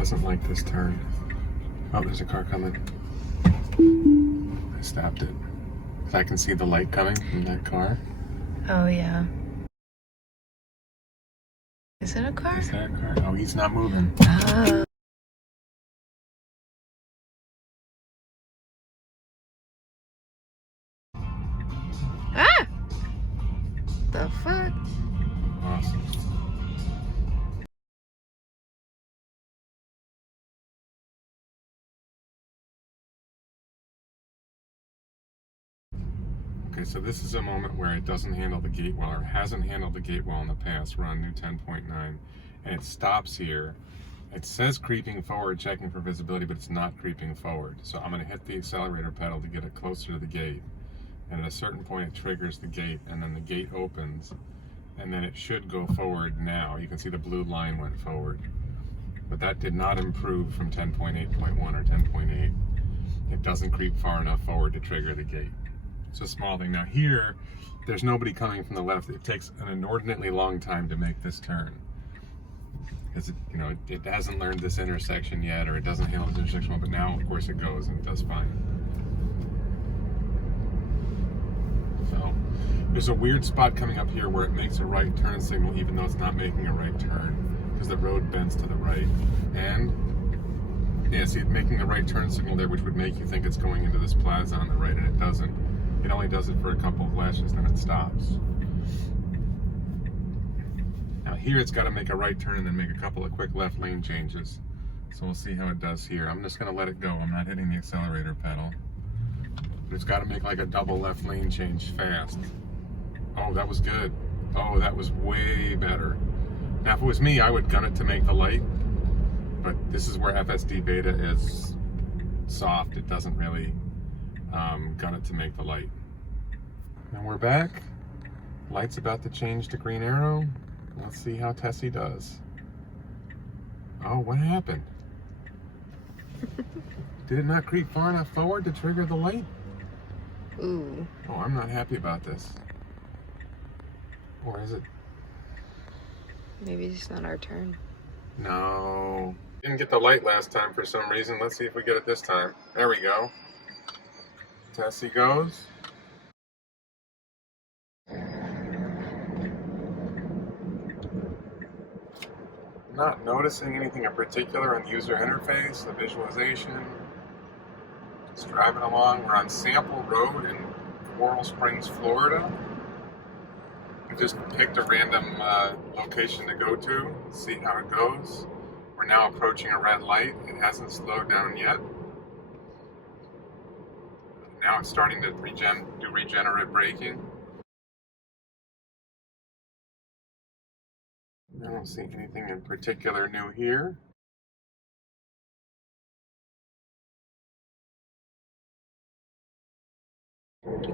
doesn't like this turn. Oh, there's a car coming. I stopped it. If I can see the light coming from that car. Oh, yeah. Is it a car? Is that a car? Oh, he's not moving. Oh. Ah! The fuck? Awesome. Okay, so this is a moment where it doesn't handle the gate well, or hasn't handled the gate well in the past. We're on new 10.9, and it stops here. It says creeping forward, checking for visibility, but it's not creeping forward. So I'm going to hit the accelerator pedal to get it closer to the gate. And at a certain point, it triggers the gate, and then the gate opens, and then it should go forward now. You can see the blue line went forward. But that did not improve from 10.8.1 or 10.8. It doesn't creep far enough forward to trigger the gate. It's a small thing. Now here, there's nobody coming from the left. It takes an inordinately long time to make this turn. Because it hasn't learned this intersection yet, or it doesn't handle this intersection well, but now of course it goes and it does fine. So there's a weird spot coming up here where it makes a right turn signal even though it's not making a right turn, because the road bends to the right. And yeah, see, making the right turn signal there, which would make you think it's going into this plaza on the right, and it doesn't. It only does it for a couple of lashes, then it stops. Now here it's got to make a right turn and then make a couple of quick left lane changes. So we'll see how it does here. I'm just going to let it go. I'm not hitting the accelerator pedal. But it's got to make like a double left lane change fast. Oh, that was good. Oh, that was way better. Now if it was me, I would gun it to make the light. But this is where FSD Beta is soft. It doesn't really gun it to make the light. And we're back. Light's about to change to green arrow. Let's see how Tessie does. Oh, what happened? Did it not creep far enough forward to trigger the light? Ooh. Oh, I'm not happy about this. Or is it? Maybe it's not our turn. No. Didn't get the light last time for some reason. Let's see if we get it this time. There we go. Tessie goes. Not noticing anything in particular on the user interface, the visualization. Just driving along. We're on Sample Road in Coral Springs, Florida. We just picked a random location to go to, see how it goes. We're now approaching a red light. It hasn't slowed down yet. Now it's starting to do regenerative braking. I don't see anything in particular new here.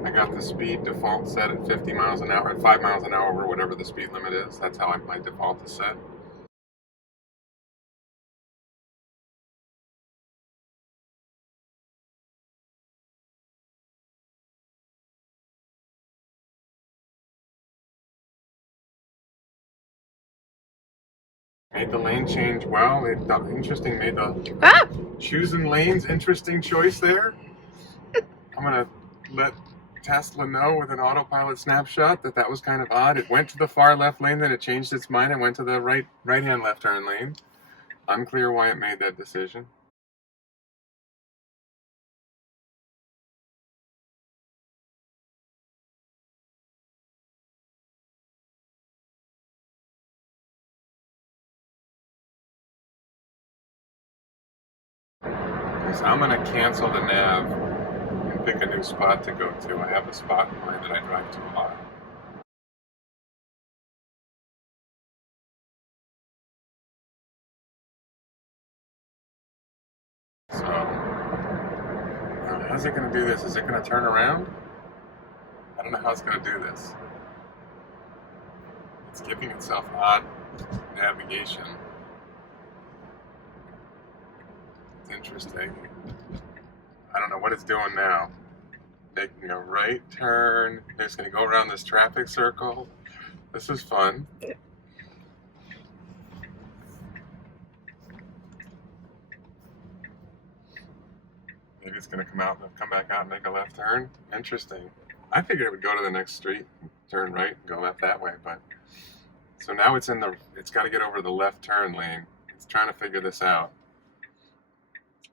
I got the speed default set at 50 miles an hour, at 5 miles an hour, or whatever the speed limit is. That's how my default is set. Made the lane change well. Interesting, made the choosing lanes, interesting choice there. I'm gonna let Tesla know with an autopilot snapshot that was kind of odd. It went to the far left lane, then it changed its mind and went to the right-hand left turn lane. Unclear why it made that decision. So I'm gonna cancel the nav and pick a new spot to go to. I have a spot in mind that I drive to a lot. So, how's it going to do this? Is it going to turn around? I don't know how it's going to do this. It's giving itself odd navigation. It's interesting. I don't know what it's doing now. Making a right turn. It's going to go around this traffic circle. This is fun. maybe it's going to come back out and make a left turn. Interesting. I figured it would go to the next street, turn right, and go left that way. But so now it's got to get over the left turn lane. It's trying to figure this out.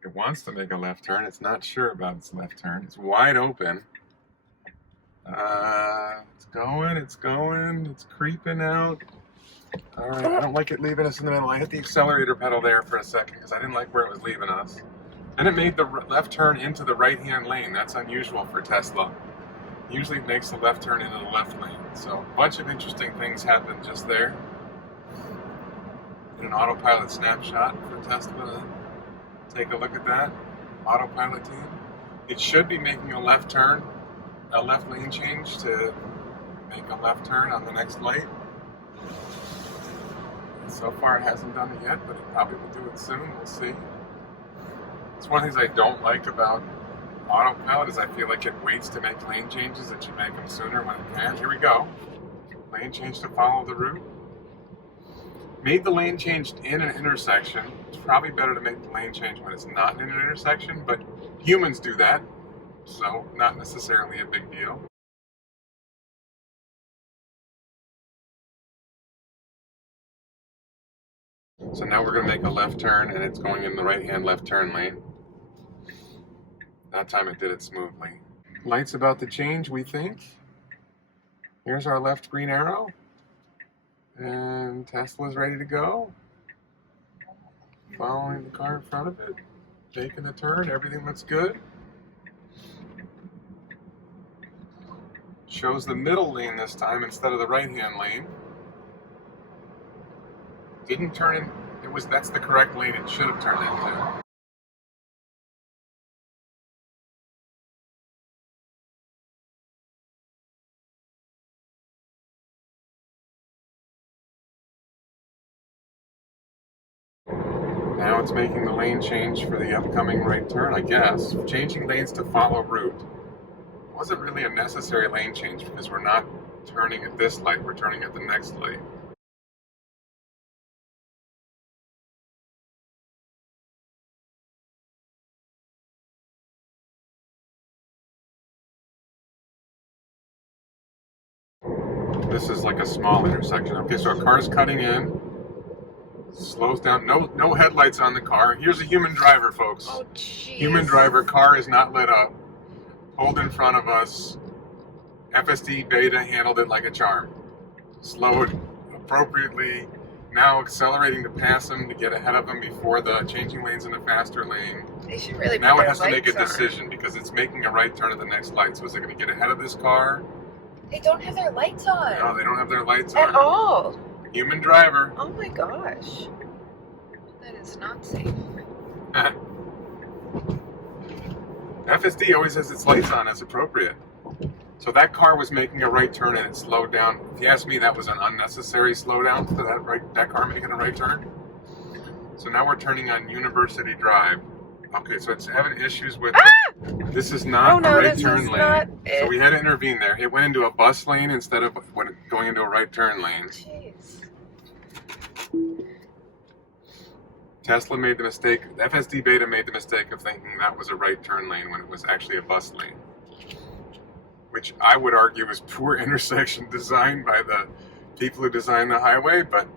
It wants to make a left turn. It's not sure about its left turn. It's wide open. It's going. It's creeping out. All right, I don't like it leaving us in the middle. I hit the accelerator pedal there for a second because I didn't like where it was leaving us. And it made the left turn into the right-hand lane. That's unusual for Tesla. Usually it makes the left turn into the left lane. So a bunch of interesting things happened just there. And an autopilot snapshot for Tesla. Take a look at that. Autopilot team. It should be making a left turn, a left lane change to make a left turn on the next light. So far it hasn't done it yet, but it probably will do it soon. We'll see. It's one of the things I don't like about autopilot is I feel like it waits to make lane changes. It should make them sooner when it can. Here we go. Lane change to follow the route. Made the lane change in an intersection. It's probably better to make the lane change when it's not in an intersection, but humans do that, so not necessarily a big deal. So now we're going to make a left turn, and it's going in the right-hand left turn lane. That time it did it smoothly. Light's about to change, we think. Here's our left green arrow. And Tesla's ready to go. Following the car in front of it. Taking the turn, everything looks good. Shows the middle lane this time instead of the right-hand lane. Didn't turn in, that's the correct lane it should have turned into. Now it's making the lane change for the upcoming right turn, I guess. Changing lanes to follow route. Wasn't really a necessary lane change because we're not turning at this light, we're turning at the next light. This is like a small intersection. Okay, so a car's cutting in. Slows down. No headlights on the car. Here's a human driver, folks. Oh, jeez. Human driver. Car is not lit up. Pulled in front of us. FSD Beta handled it like a charm. Slowed appropriately. Now accelerating to pass him to get ahead of him before the changing lanes in a faster lane. They should really Now put it has their to make a lights on. decision because it's making a right turn at the next light. So is it going to get ahead of this car? They don't have their lights on. No, they don't have their lights At on. all. Human driver. Oh my gosh. That is not safe. FSD always has its lights on as appropriate. So that car was making a right turn and it slowed down. If you ask me, that was an unnecessary slowdown for that car making a right turn. So now we're turning on University Drive. Okay, so it's having issues with... This is not a right turn lane. So we had to intervene there. It went into a bus lane instead of going into a right turn lane. Jeez. Tesla made the mistake, the FSD Beta made the mistake of thinking that was a right turn lane when it was actually a bus lane. Which I would argue is poor intersection design by the people who designed the highway, but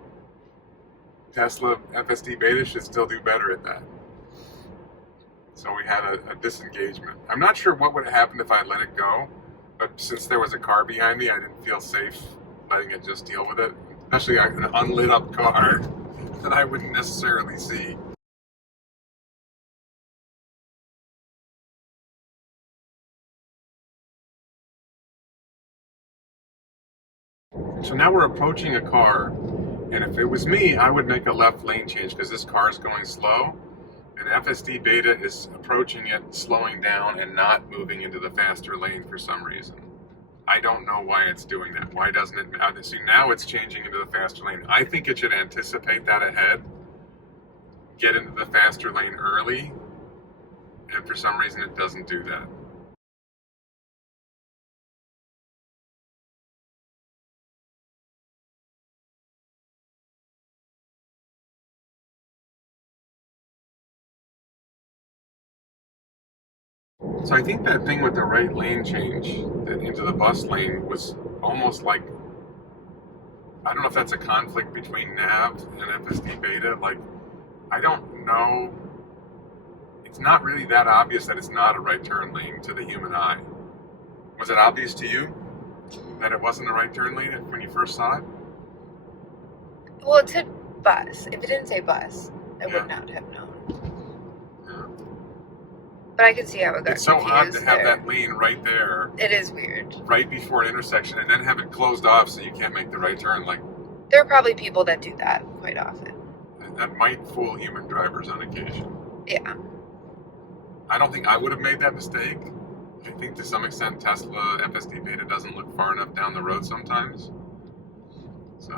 Tesla FSD Beta should still do better at that. So we had a disengagement. I'm not sure what would have happened if I let it go, but since there was a car behind me, I didn't feel safe letting it just deal with it, especially an unlit up car that I wouldn't necessarily see. So now we're approaching a car, and if it was me, I would make a left lane change because this car is going slow, and FSD Beta is approaching it, slowing down, and not moving into the faster lane for some reason. I don't know why it's doing that. Why doesn't it? See, now it's changing into the faster lane. I think it should anticipate that ahead, get into the faster lane early, and for some reason it doesn't do that. So I think that thing with the right lane change into the bus lane was almost like, I don't know if that's a conflict between nav and FSD Beta. Like, I don't know. It's not really that obvious that it's not a right turn lane to the human eye. Was it obvious to you that it wasn't a right turn lane when you first saw it? Well, it said bus. If it didn't say bus, I Yeah. would not have known. Yeah. But I can see how it got It's so odd to confused have there. that lane right there, It is weird. right before an intersection, and then have it closed off so you can't make the right turn. Like, There are probably people that do that quite often. that might fool human drivers on occasion. Yeah. I don't think I would have made that mistake. I think to some extent Tesla FSD Beta doesn't look far enough down the road sometimes. So,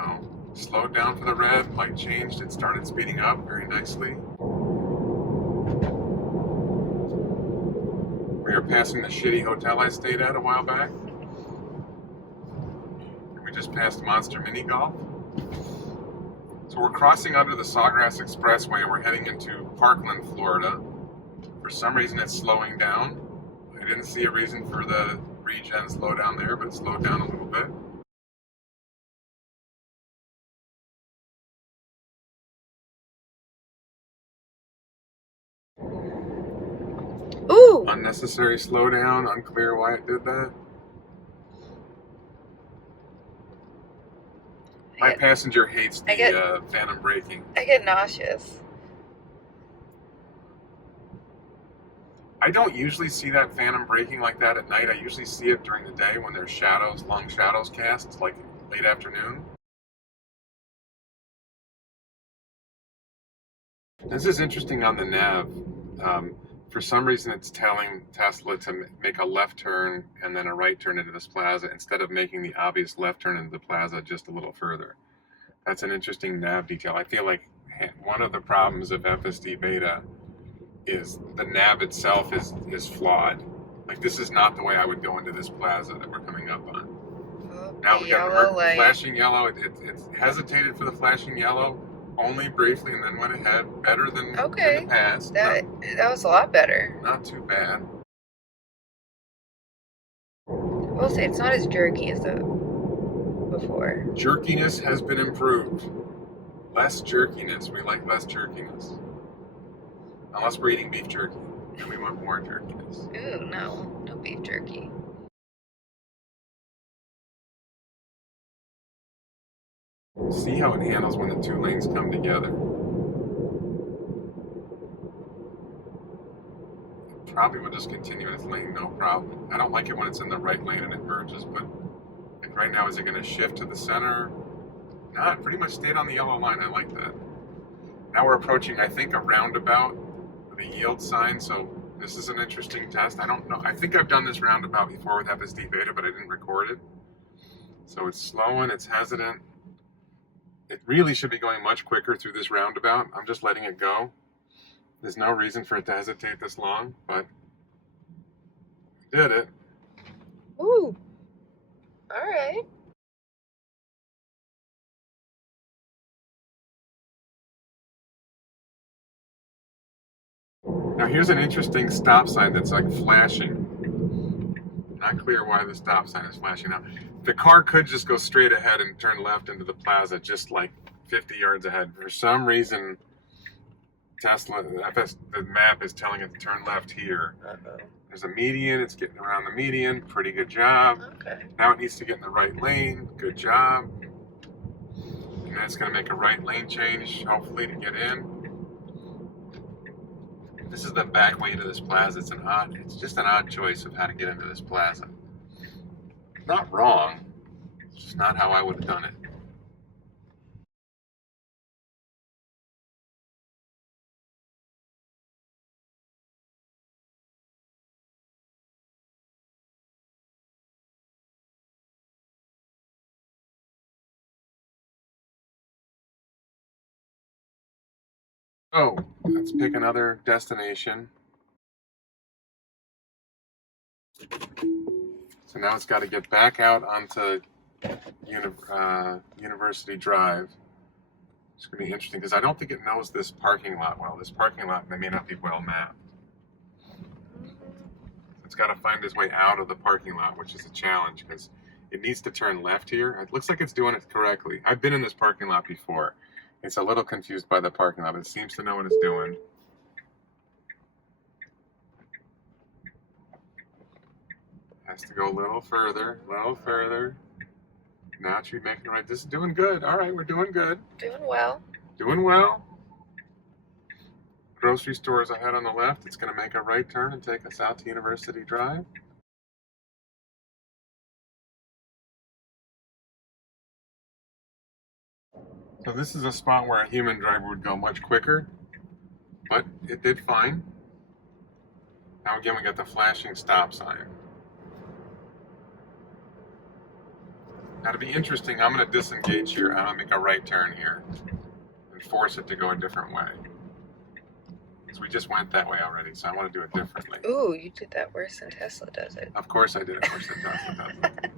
slowed down for the red, light changed, it started speeding up very nicely. We are passing the shitty hotel I stayed at a while back. And we just passed Monster Mini Golf. So we're crossing under the Sawgrass Expressway and we're heading into Parkland, Florida. For some reason it's slowing down. I didn't see a reason for the regen slowdown there, but it slowed down a little bit. Ooh! Unnecessary slowdown, unclear why it did that. My passenger hates the phantom braking. I get nauseous. I don't usually see that phantom braking like that at night. I usually see it during the day when there's shadows, long shadows cast, like late afternoon. This is interesting on the nav. For some reason, it's telling Tesla to make a left turn and then a right turn into this plaza instead of making the obvious left turn into the plaza just a little further. That's an interesting nav detail. I feel like one of the problems of FSD Beta is the nav itself is flawed. Like, this is not the way I would go into this plaza that we're coming up on. Oh, Now we got yellow light. flashing yellow. It hesitated for the flashing yellow only briefly and then went ahead better than in the past. That was a lot better. Not too bad. I will say it's not as jerky as the before. Jerkiness has been improved. Less jerkiness. We like less jerkiness. Unless we're eating beef jerky, and we want more jerkiness. Ooh, no beef jerky. See how it handles when the two lanes come together. Probably will just continue its lane, no problem. I don't like it when it's in the right lane and it merges, but like right now, is it going to shift to the center? Nah, it pretty much stayed on the yellow line. I like that. Now we're approaching, I think, a roundabout with a yield sign, so this is an interesting test. I don't know. I think I've done this roundabout before with FSD Beta, but I didn't record it. So it's slowing, it's hesitant. It really should be going much quicker through this roundabout. I'm just letting it go. There's no reason for it to hesitate this long, but we did it. Ooh. All right. Now here's an interesting stop sign that's like flashing. Not clear why the stop sign is flashing now. The car could just go straight ahead and turn left into the plaza just like 50 yards ahead. For some reason, the map is telling it to turn left here. There's a median, it's getting around the median, pretty good job. Okay. Now it needs to get in the right lane, good job. And then it's gonna make a right lane change, hopefully, to get in. This is the back way into this plaza. It's just an odd choice of how to get into this plaza. Not wrong, it's just not how I would have done it. Oh, let's pick another destination. So now it's got to get back out onto University Drive. It's going to be interesting because I don't think it knows this parking lot well. This parking lot may not be well mapped. It's got to find its way out of the parking lot, which is a challenge because it needs to turn left here. It looks like it's doing it correctly. I've been in this parking lot before. It's a little confused by the parking lot, but it seems to know what it's doing. Has to go a little further, a little further. Now it should be making it right. This is doing good. All right, we're doing good. Doing well. Doing well. Grocery store is ahead on the left. It's going to make a right turn and take us out to University Drive. So this is a spot where a human driver would go much quicker, but it did fine. Now again, we got the flashing stop sign. Now to be interesting, I'm going to disengage here. I'm going to make a right turn here and force it to go a different way. Because we just went that way already, so I want to do it differently. Ooh, you did that worse than Tesla does it. Of course I did it worse than Tesla does it.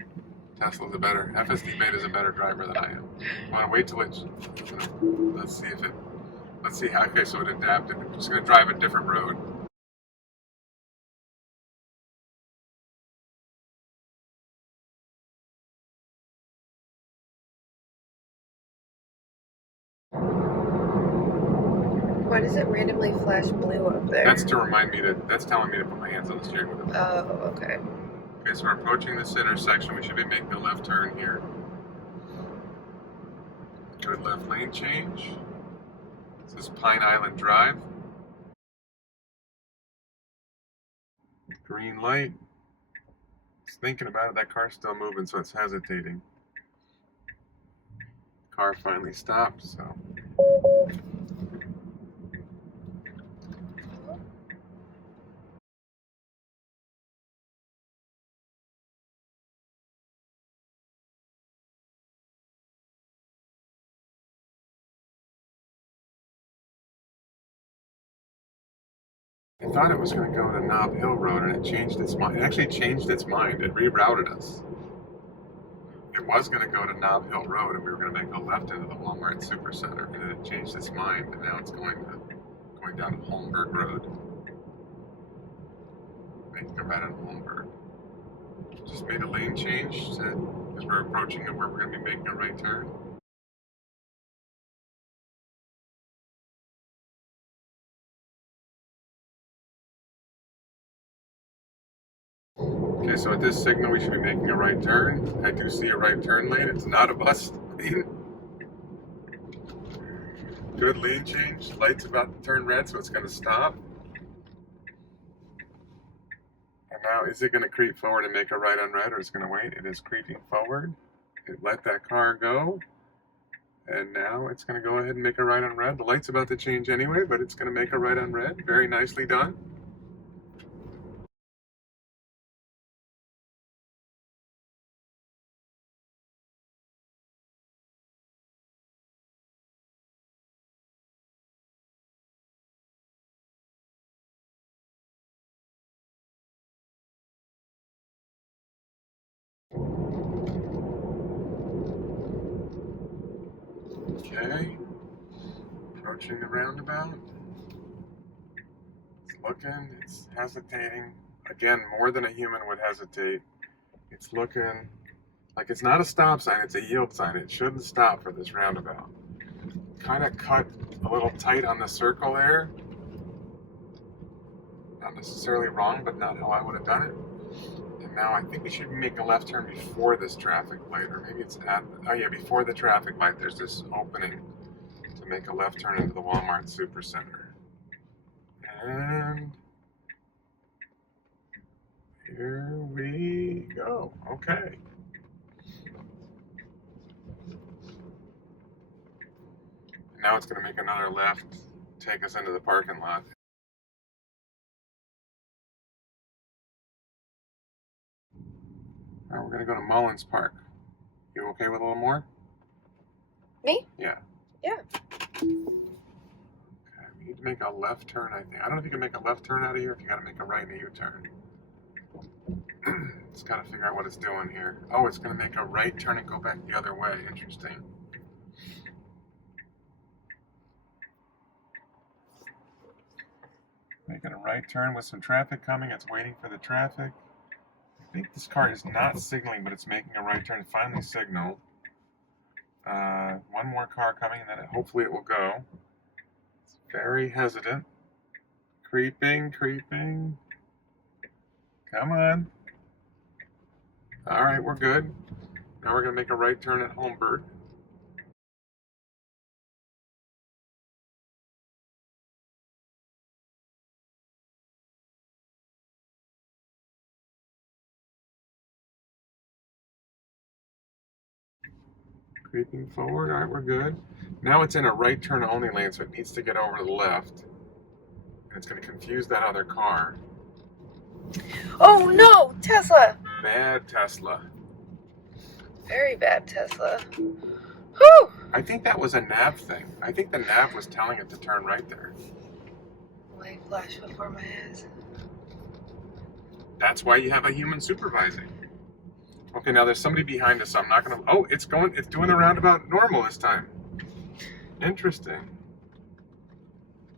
Tesla's a better, FSD Beta is a better driver than I am. I want to wait till it's, let's see how, okay, so it adapted. I'm just going to drive a different road. Why does it randomly flash blue up there? That's to remind me that's telling me to put my hands on the steering wheel. Oh, okay. Okay, so we're approaching this intersection. We should be making a left turn here. Good left lane change. This is Pine Island Drive. Green light. It's thinking about it. That car's still moving, so it's hesitating. Car finally stopped, so. I thought it was going to go to Knob Hill Road, and it changed its mind. It actually changed its mind. It rerouted us. It was going to go to Knob Hill Road, and we were going to make a left into the Walmart Supercenter, and then it changed its mind, and now it's going down to Holmberg Road. Making a right on Holmberg. Just made a lane change because we're approaching it where we're going to be making a right turn. Okay, so at this signal, we should be making a right turn. I do see a right turn lane. It's not a bus lane. Good lane change. Light's about to turn red, so it's going to stop. And now, is it going to creep forward and make a right on red, or is it going to wait? It is creeping forward. It let that car go. And now it's going to go ahead and make a right on red. The light's about to change anyway, but it's going to make a right on red. Very nicely done. Okay, approaching the roundabout. It's looking, it's hesitating. Again, more than a human would hesitate. It's looking like it's not a stop sign, it's a yield sign. It shouldn't stop for this roundabout. Kind of cut a little tight on the circle there. Not necessarily wrong, but not how I would have done it. Now I think we should make a left turn before this traffic light, or maybe it's at, oh yeah, before the traffic light there's this opening to make a left turn into the Walmart Supercenter. And here we go. Okay. Now it's going to make another left, take us into the parking lot. All right, we're going to go to Mullins Park. You okay with a little more? Me? Yeah. Yeah. Okay, we need to make a left turn, I think. I don't know if you can make a left turn out of here, if you got to make a right and a U-turn. Just got to figure out what it's doing here. Oh, it's going to make a right turn and go back the other way. Interesting. Make Making a right turn with some traffic coming. It's waiting for the traffic. I think this car is not signaling, but it's making a right turn. Finally signaled. One more car coming, and then hopefully it will go. It's very hesitant. Creeping, creeping. Come on. All right, we're good. Now we're going to make a right turn at Holmberg. Creeping forward. All right, we're good. Now it's in a right turn only lane, so it needs to get over to the left. And it's going to confuse that other car. Oh no, Tesla! Bad Tesla. Very bad Tesla. Whew! I think that was a nav thing. I think the nav was telling it to turn right there. Light flashed before my eyes. That's why you have a human supervising. Okay, now there's somebody behind us, so I'm not gonna. Oh, it's doing the roundabout normal this time. Interesting.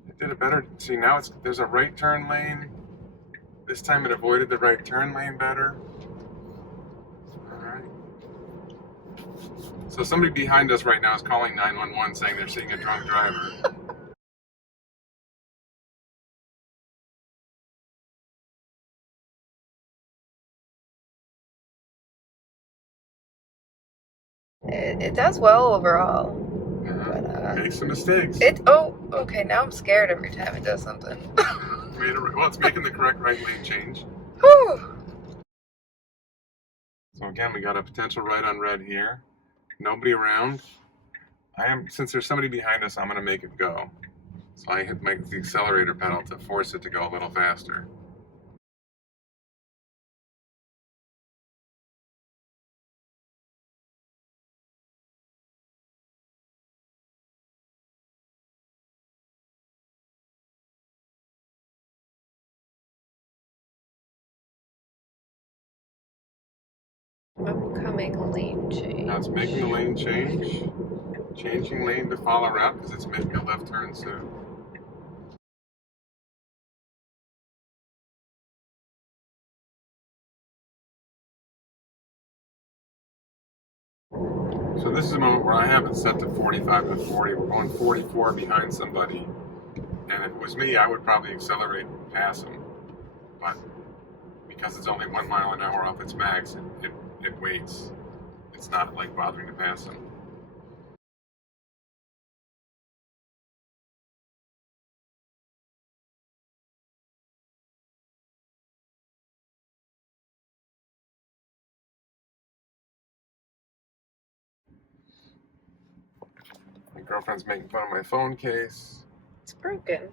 It did a better. See, now there's a right turn lane. This time it avoided the right turn lane better. All right. So somebody behind us right now is calling 911 saying they're seeing a drunk driver. It does well overall. But, Makes some mistakes. Okay, now I'm scared every time it does something. Well, it's making the correct right lane change. Whew. So again, we got a potential right on red here. Nobody around. Since there's somebody behind us, I'm gonna make it go. So I hit the accelerator pedal to force it to go a little faster. Upcoming lane change. Now it's making the lane change. Changing lane to follow route because it's making a left turn soon. So this is a moment where I have it set to 45 to 40. We're going 44 behind somebody. And if it was me, I would probably accelerate and pass him. But because it's only 1 mile an hour off its max, it waits. It's not like bothering to pass him. My girlfriend's making fun of my phone case. It's broken.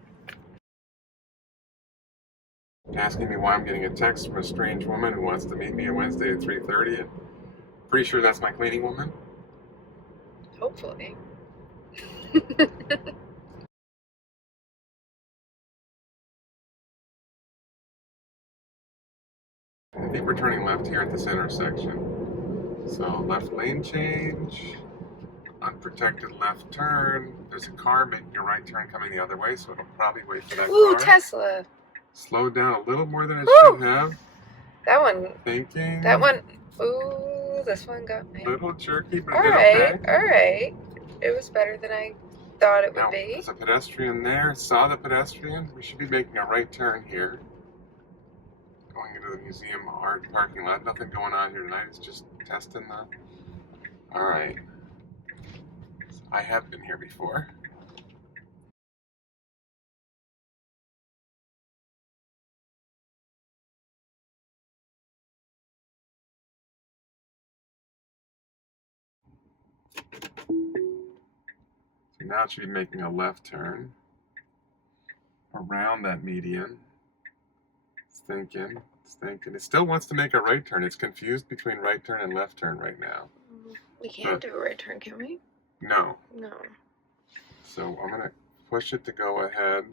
Asking me why I'm getting a text from a strange woman who wants to meet me on Wednesday at 3:30. And pretty sure that's my cleaning woman. Hopefully. I think we're turning left here at this intersection. So left lane change, unprotected left turn. There's a car making a right turn coming the other way, so it'll probably wait for that Ooh, car. Tesla. Slowed down a little more than it Woo! should have. That one. Thinking. That one. Ooh, this one got me. Little jerky, but All it did right, okay. all right. It was better than I thought it would Now, be. there's a pedestrian there. Saw the pedestrian. We should be making a right turn here. Going into the museum art parking lot. Nothing going on here tonight. It's just testing the. All right. I have been here before. So now it should be making a left turn around that median. It's thinking. It still wants to make a right turn. It's confused between right turn and left turn right now. We can't do a right turn, can we? No. No. So I'm going to push it to go ahead.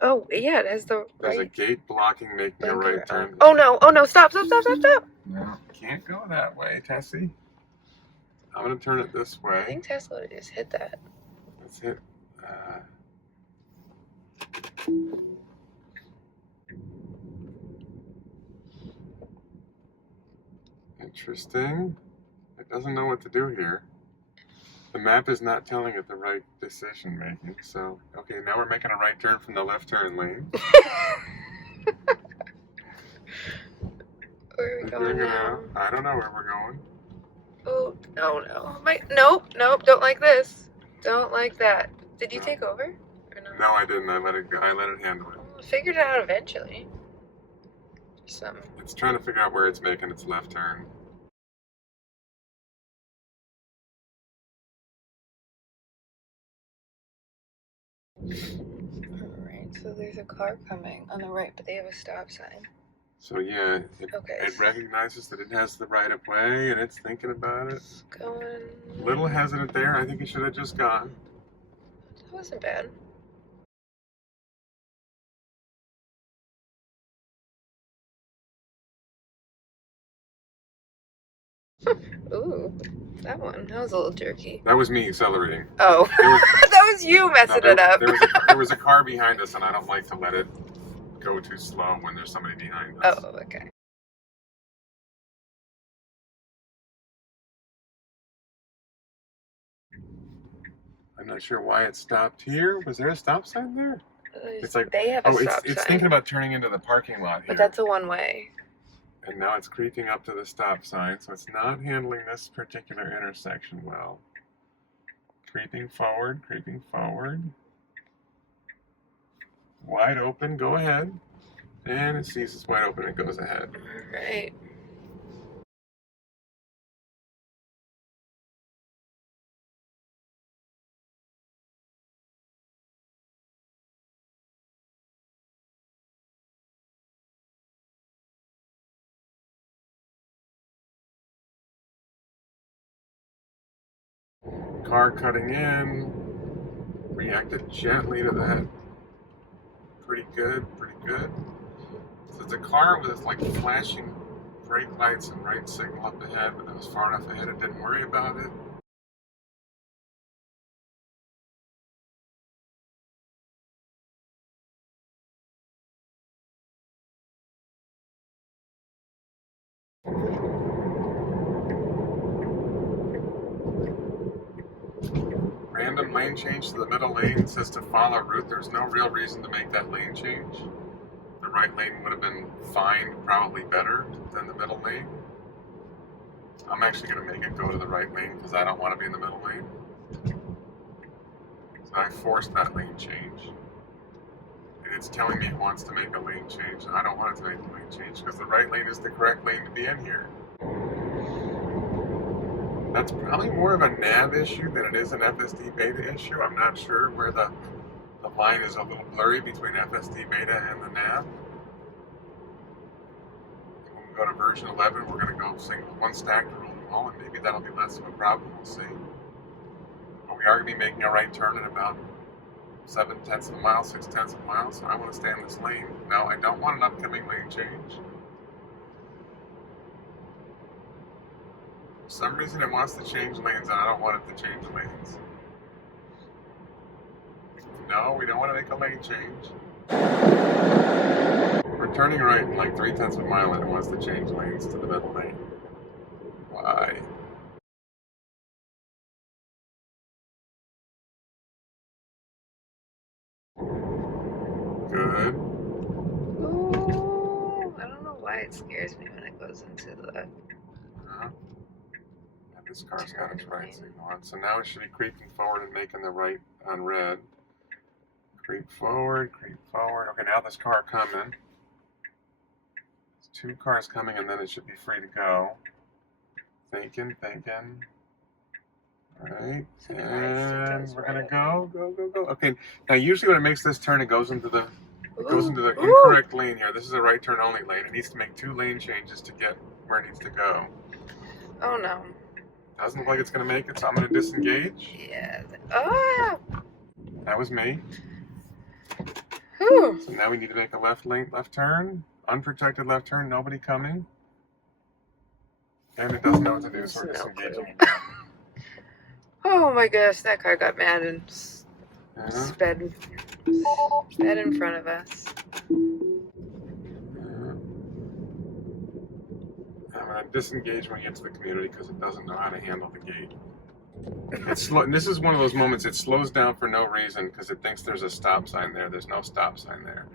Oh, yeah, it has the There's a right. gate blocking making a right turn. Oh no, stop. No, can't go that way, Tessie. I'm going to turn it this way. I think Tesla would just hit that. Let's hit. Interesting. It doesn't know what to do here. The map is not telling it the right decision making. So, okay, now we're making a right turn from the left turn lane. Where are we going now? I don't know where we're going. Oh, no. Nope, don't like this. Don't like that. Did you take over? Or no? No, I didn't. I let it go. I let it handle it. Well, figured it out eventually. It's trying to figure out where it's making its left turn. Alright, so there's a car coming on the right, but they have a stop sign. So yeah, it recognizes that it has the right of way and it's thinking about it. It's going... A little hesitant there. I think it should have just gone. That wasn't bad. Ooh, that was a little jerky. That was me accelerating. Oh, that was you messing it up. There was a car behind us and I don't like to let it go too slow when there's somebody behind us. Oh, okay. I'm not sure why it stopped here. Was there a stop sign there? It's like they have a stop sign. It's thinking about turning into the parking lot here. But that's a one-way. And now it's creeping up to the stop sign, so it's not handling this particular intersection well. Creeping forward, creeping forward. Wide open, go ahead. And it sees it's wide open, it goes ahead. Right. Car cutting in, reacted gently to that. Pretty good, pretty good. So it's a car with like flashing brake lights and right signal up ahead, but that was far enough ahead it didn't worry about it. Random lane change to the middle lane. It says to follow route. There's no real reason to make that lane change. The right lane would have been fine, probably better than the middle lane. I'm actually going to make it go to the right lane because I don't want to be in the middle lane. So I forced that lane change. And it's telling me it wants to make a lane change. And I don't want it to make a lane change because the right lane is the correct lane to be in here. That's probably more of a nav issue than it is an FSD Beta issue. I'm not sure where the line is a little blurry between FSD Beta and the nav. When we go to version 11, we're going to go single one stack to rule them all, and maybe that'll be less of a problem. We'll see. But we are going to be making a right turn in about 0.7 of a mile, 0.6 of a mile, so I want to stay in this lane. No, I don't want an upcoming lane change. For some reason it wants to change lanes and I don't want it to change lanes. No, we don't want to make a lane change. We're turning right in like 0.3 of a mile and it wants to change lanes to the middle lane. Why? Good. Ooh, I don't know why it scares me when it goes into the... This car's got its right signal on. So now it should be creeping forward and making the right on red. Creep forward, creep forward. Okay, now this car coming. There's two cars coming and then it should be free to go. Thinking. Alright, and we're gonna go. Okay, now usually when it makes this turn, it goes into the incorrect lane here. This is a right turn only lane. It needs to make 2 lane changes to get where it needs to go. Oh no. Doesn't look like it's going to make it, so I'm going to disengage. Yeah. Ah! That was me. Whew. So now we need to make a left turn. Unprotected left turn, nobody coming. And it doesn't know what to do, so we're disengaging. Oh my gosh, that car got mad and sped in front of us. I'm disengagement into the community because it doesn't know how to handle the gate. It's slow, and this is one of those moments it slows down for no reason because it thinks there's a stop sign there. There's no stop sign there.